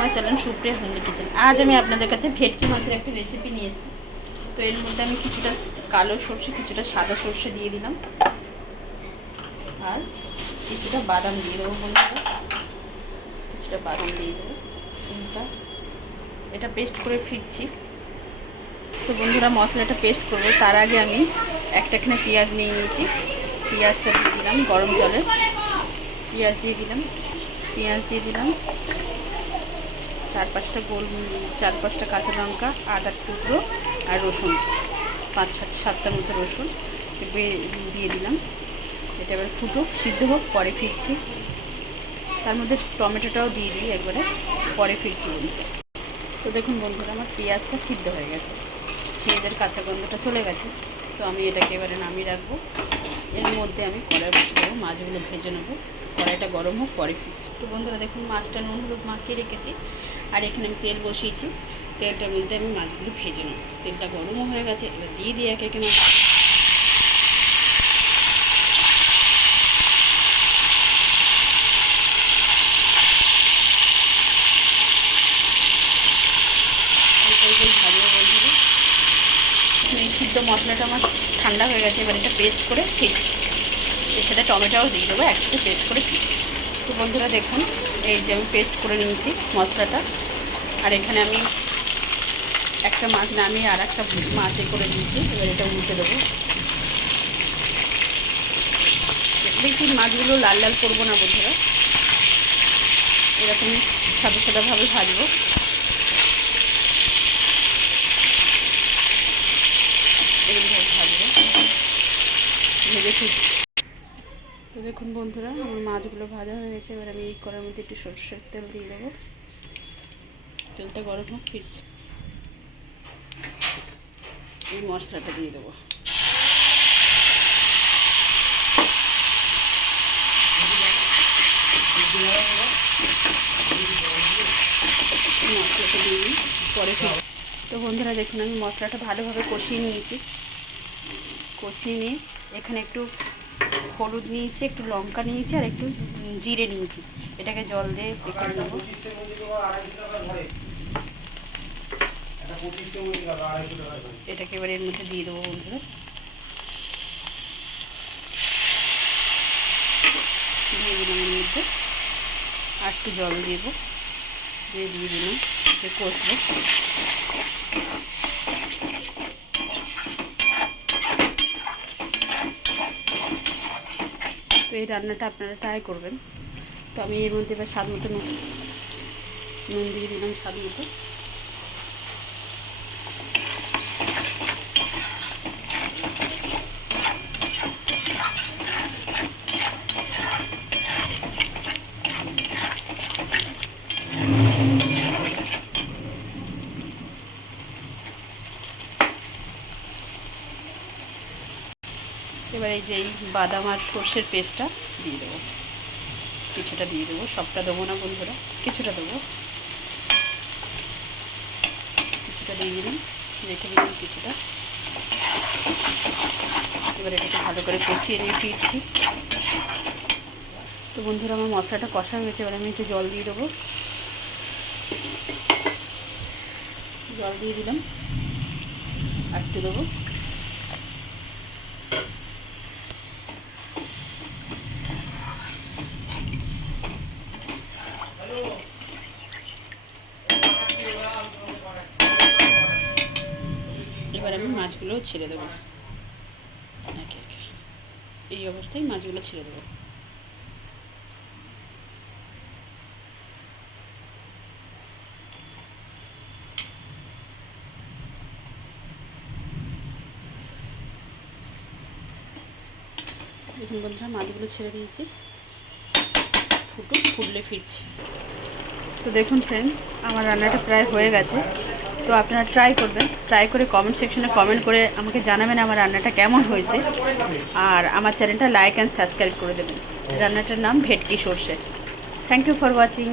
আমার channel Supriya homely kitchen. আজ আমি আপনাদের কাছে ভেটকি মাছের একটা রেসিপি নিয়ে এসেছি। তো এর মধ্যে আমি কিছুটা কালো সর্ষে, কিছুটা সাদা সর্ষে দিয়ে দিলাম, আর কিছুটা বাদাম দিয়ে দেবো বন্ধুরা, কিছুটা বাদাম দিয়ে দেবো। এটা পেস্ট করে ফিরছি। তো বন্ধুরা মশলাটা পেস্ট করবো তার আগে আমি একটাখানে পেঁয়াজ নিয়ে নিয়েছি। পেঁয়াজটা দিয়ে দিলাম গরম জলে, পেঁয়াজ দিয়ে দিলাম, চার পাঁচটা কাঁচা লঙ্কা, আদার টুকরো আর রসুন, 5-7টার মতো রসুন দিয়ে দিলাম। এটা এবার ফুটুক, সিদ্ধ হোক, পরে ফিরছি। তার মধ্যে টমেটোটাও দিয়ে দিই একবারে, পরে ফিরছি বন্ধুরা। তো দেখুন বন্ধুরা, আমার পেঁয়াজটা সিদ্ধ হয়ে গেছে, পেঁয়াজের কাঁচা গন্ধটা চলে গেছে। তো আমি এটাকে এবারে নামিয়ে রাখবো। এর মধ্যে আমি কড়াই বসে দেবো, মাছগুলো ভেজে নেবো। কড়াইটা গরম হোক, পরে ফিরছি। তো বন্ধুরা দেখুন, মাছটা নুন হলুদ মাখিয়ে রেখেছি, আর এখানে আমি তেল বসিয়েছি। তেলটার মধ্যে আমি মাছগুলো ভেজে নেবো। তেলটা গরমও হয়ে গেছে, এবার দিয়ে দিই একে একে মাছ। ভাজবো বন্ধুরা। এই সিদ্ধ মশলাটা আমার ঠান্ডা হয়ে গেছে, এবার এটা পেস্ট করে ফিরছি। এর সাথে টমেটোও দিয়ে দেবো, একসাথে পেস্ট করে ফিরছি। তো বন্ধুরা দেখুন, এই যে আমি পেস্ট করে নিয়েছি মশলাটা, আর এখানে আমি একটা মাছ নামিয়ে আর একটা মাছ করে দিয়েছি। এবার এটা উল্টে দেবো। বেশি মাছগুলো লাল লাল করবো না বন্ধুরা, এরকম সাদা সাদাভাবে ভাজবো। এরকমভাবে ভাজবো, ভেজে ফিরছি। তো দেখুন বন্ধুরা, আমার মাছগুলো ভাজা হয়ে গেছে। এবার আমি এই কড়ার মধ্যে একটু সরষের তেল দিয়ে দেবো। তেলটা গরম হোক, ফিরছি। এই মশলাটা দিয়ে দেবো। মশলাটা দিয়ে পরে ফিরছি। তো বন্ধুরা দেখুন, আমি মশলাটা ভালোভাবে কষিয়ে নিয়েছি। কষিয়ে নিয়ে এখানে একটু হলুদ নিয়েছি, একটু লঙ্কা নিয়েছি, আর একটু জিরে নিয়েছি। এটাকে জল দিয়ে করে নেবো। এটাকে এবার এর মধ্যে দিয়ে দেবো বন্ধুরা। দিয়ে দিলাম এর মধ্যে, আর একটু জল দিয়ে দিলাম, কষবো। তো এই রান্নাটা আপনারা ট্রাই করবেন। তো আমি এর মধ্যে এবার স্বাদ মতো নুন দিয়ে দিলাম, স্বাদ মতো। এবার এই যে এই বাদাম আর সর্ষের পেস্টটা দিয়ে দেবো, কিছুটা দিয়ে দেবো, সবটা দেবো না বন্ধুরা, কিছুটা দেবো। কিছুটা দিয়ে দিলাম, রেখে দিলাম কিছুটা। এবার এটাকে ভালো করে কষিয়ে নিয়ে ফিরছি। তো বন্ধুরা, আমার মশলাটা কষা হয়ে গেছে। এবার আমি একটু জল দিয়ে দেবো। জল দিয়ে দিলাম, আর একটু দেবো। এবার আমি মাছগুলো ছেড়ে দেবো একে একে। এই অবস্থায় মাছগুলো ছেড়ে দেবো। দেখুন বন্ধুরা, মাছগুলো ছেড়ে দিয়েছি, ফুটলে ফিরছি। তো দেখুন ফ্রেন্ডস, আমার রান্নাটা প্রায় হয়ে গেছে। তো আপনারা ট্রাই করবেন, ট্রাই করে কমেন্ট সেকশনে কমেন্ট করে আমাকে জানাবেন আমার রান্নাটা কেমন হয়েছে। আর আমার চ্যানেলটা লাইক অ্যান্ড সাবস্ক্রাইব করে দেবেন। রান্নাটার নাম ভেটকি সর্ষে। Thank you for watching.